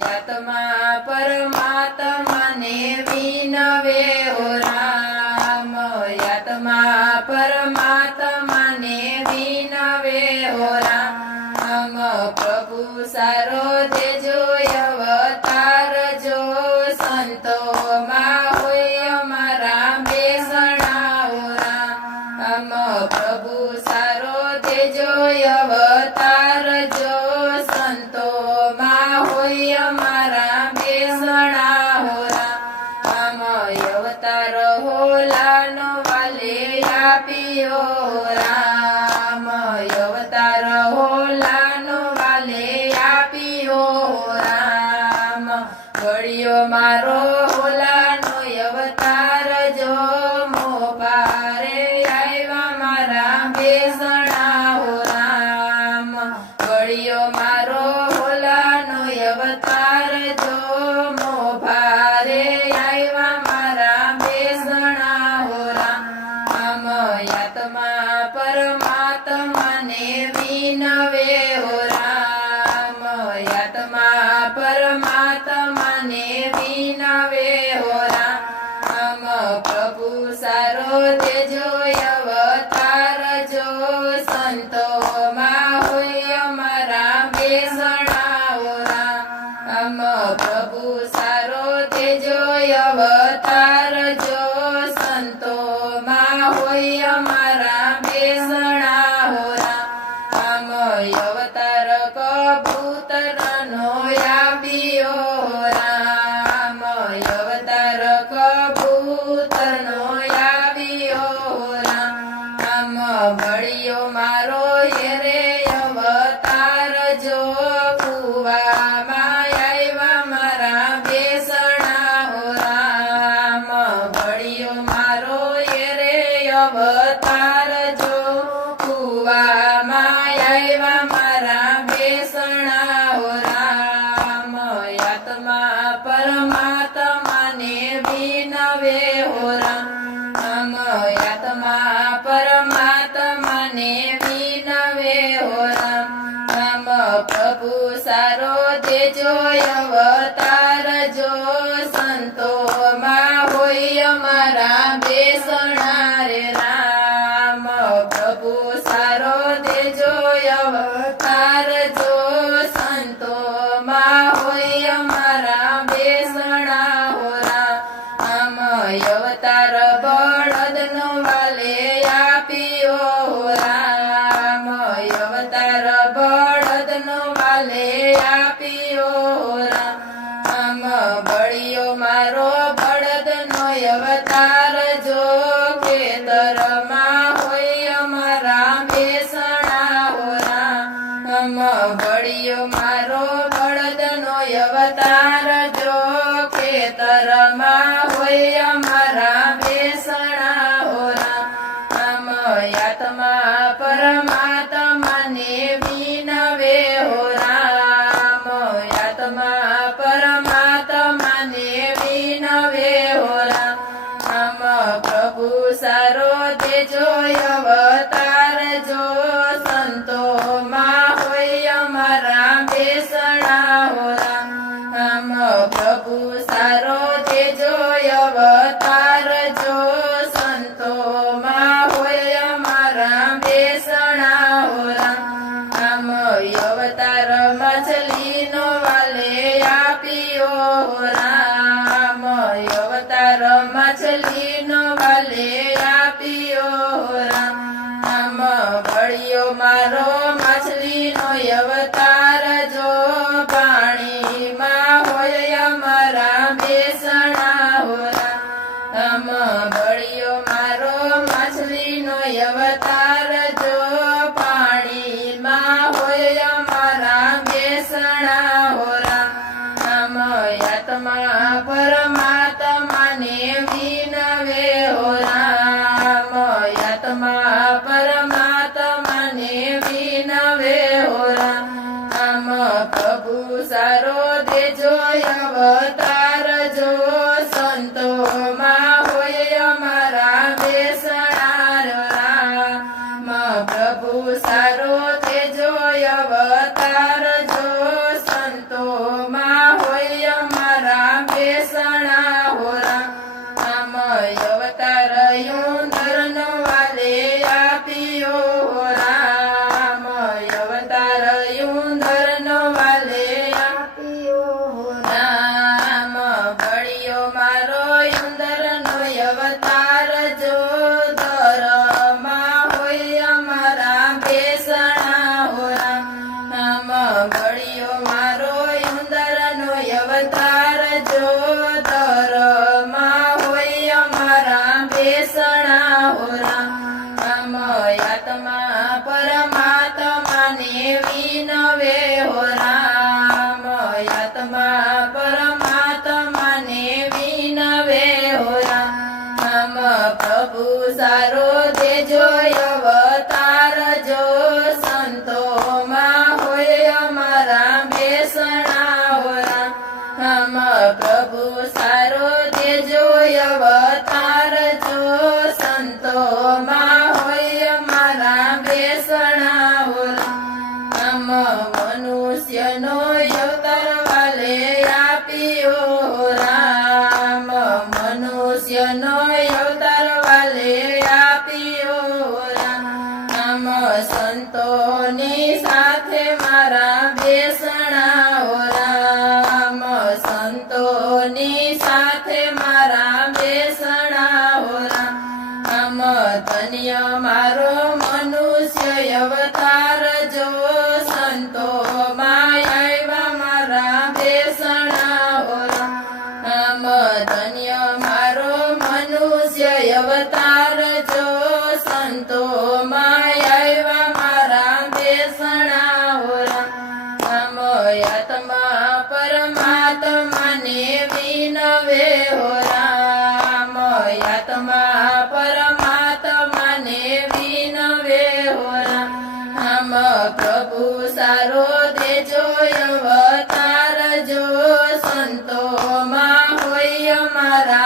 આત્મા પરમાત્માને વિનવે હો રામ, આત્મા પરમાત્માને વિનવે હો રામ। પ્રભુ સારો તેજો અવતાર જો, સંતોમાં હોય અમારા બેસણા હો રામ। પ્રભુ સારો તેજો અવતાર જો, સંતોમાં હોય અમારા બેસણા હો રામ। અવતાર હોલાનો વાલે આપ્યો રામ, અવતાર હોલાનો વાલે આપ્યો રામ। વળ્યો મારો હોલાનો અવતાર જો, મોપારે આવ્યા મારા બેસણા હો રામ। વળ્યો મારો હોલાનો અવતાર જો, મોભારે આવ્યા મારા બેસણા હો રામ। આત્મા પરમાત્માને વિનવે હો રામ, આત્મા પરમાત્માને વિનવે હો રામ। પ્રભુ સારો તેજો અવતાર જો, સંતોમાં હોય અમારા બેસણા હો રામ। પ્રભુ સારો તેજો અવતાર જો, સંતોમાં હોય અમારા બેસણા હો રામ। અવતાર કબૂતરનો આપ્યો રામ, અવતાર કબૂતરનો આવ્યો રામ। મળ્યો મારો રે અવતાર જો, કુવામાં આવ્યા મારા બેસણા હો રામ। મળ્યો મારો રે અવતાર જો, કુવામાં આવ્યા મારા બેસણા હો રામ। આત્મા પરમાત્માને વિનવે હો રામ, આત્મા પરમાત્માને વિનવે હો રામ। પ્રભુ સારો તેજો અવતાર જો, સંતોમાં હોય અમારા બેસણા રે રામ। પ્રભુ સારો તેજો અવતાર જો, સંતોમાં હોય અમારા બેસણા હો રામ। અવતાર બળદનો વાલે આપ્યો રામ, અવતાર બળદનો વાલે આપ્યો રામ। બળિયો મારો બળદનો અવતાર જો, ખેતરમાં હોય અમારા બેસણા હો રામ। બળિયો મારો બળદનો અવતાર જો, ખેતરમાં હોય અમારા બેસણા હો રામ। આત્મા પરમાત્માને વિનવે હો રામ, આત્મા પરમાત્માને વિનવે હો રામ। પ્રભુ સારો તેજો અવતાર જો, સંતોમાં હોય અમારા બેસણા હો રામ। પ્રભુ સારો તેજો અવતાર જો, સંતોમાં હોય અમારા બેસણા હો રામ। અવતાર મછલીનો વાલે આપ્યો રામ, અવતાર મછલીનો વાલે આપ્યો રામ। ભળ્યો મારો મછલીનો અવતાર જો, પાણીમાં હોય અમારા બેસણા હો રામ। ભળ્યો મારો મછલીનો અવતાર જો, પાણીમાં હોય અમારા બેસણા હો રામ। આત્મા પરમાત્માને વિનવે હો રામ, આત્મા પરમાત્માને વિનવે હો રામ। પ્રભુ સારો તેજો અવતાર જો, સંતોમાં હોય અમારા બેસણા હો રામ। પ્રભુ સારો તેજો અવતાર જો, સંતોમાં હોય પરમાત્માને વિનવે હો રામ પ્રભુ સારો દેજો અવતાર જો સંતોમાં હોય અમારા બેસણા હો રામ પ્રભુ સારો દેજો અવતાર જો સંતોમાં હોય અમારા બેસણા હો રામ મનુષ્યનો અવતાર વાલે આપ્યો હો રામ મનુષ્યનો અવતાર વાલે આપ્યો હો રામ સંતોની સાથે મારા બેસણા હો રામ સંતોની સાથે મારા બેસણા હો રામ ધન્ય મારો મનુષ્ય અવતાર જો સંતોમાં આવ્યા મારા બેસણા હો રામ ધન્ય મારો મનુષ્ય અવતાર જો સંતોમાં આવ્યા મારા બેસણા હો રામ આત્મા પરમાત્માને વિનવે હો રામ આત્મા પરમાત્માને વિનવે હો રામ પ્રભુ સારો દેજો અવતાર જો સંતોમાં હોય અમારા